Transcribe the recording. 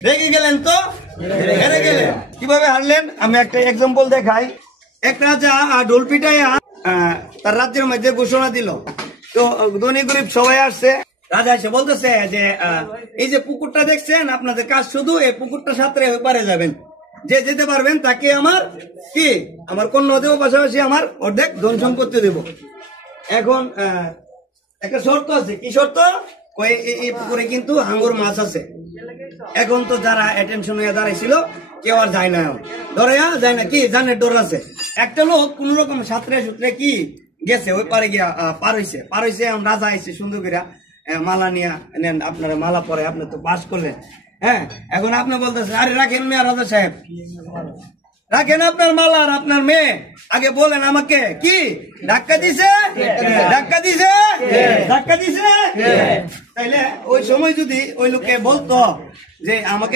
রেগে গেলেন তো হেরে গেলেন কিভাবে হারলেন আমি একটা এক্সাম্পল দেখাই এক রাজা ঢোল পিটাইয়া তার রাজ্যের মধ্যে ঘোষণা দিল তো ধনী গরিব সবাই আসছে রাজা এসে বলতেছে যে এই যে পুকুরটা দেখছেন আপনাদের কাজ শুধু এই পুকুরটা সাঁতরে পারে যাবেন যে যেতে পারবেন তাকে আমার কি আমার কন্যা দেব পাশাপাশি আমার অর্ধেক ধন সম্পত্তি দেব এখন একটা শর্ত আছে কি শর্ত এই পুকুরে কিন্তু হাঙ্গর মাছ আছে এখন তো যারা অ্যাটেনশন হয়ে দাঁড়াইছিল কেউ আর যায় না ধরে যায় না কি জানের ডর আছে একটা লোক কোন রকম সাঁতরে সুতরে কি গেছে ওই পারে গিয়া পার হয়েছে রাজা আইছে সুন্দর করে মালা নিয়ে নেন আপনারা মালা পরে আপনি তো পাস করলেন হ্যাঁ এখন আপনি বলতেছেন আরে রাখেন মেয়ে রাজা সাহেব রাখেন আপনার মালা আর আপনার মেয়ে আগে বলেন আমাকে কি ধাক্কা দিছে তাইলে ওই সময় যদি ওই লোককে বলতো যে আমাকে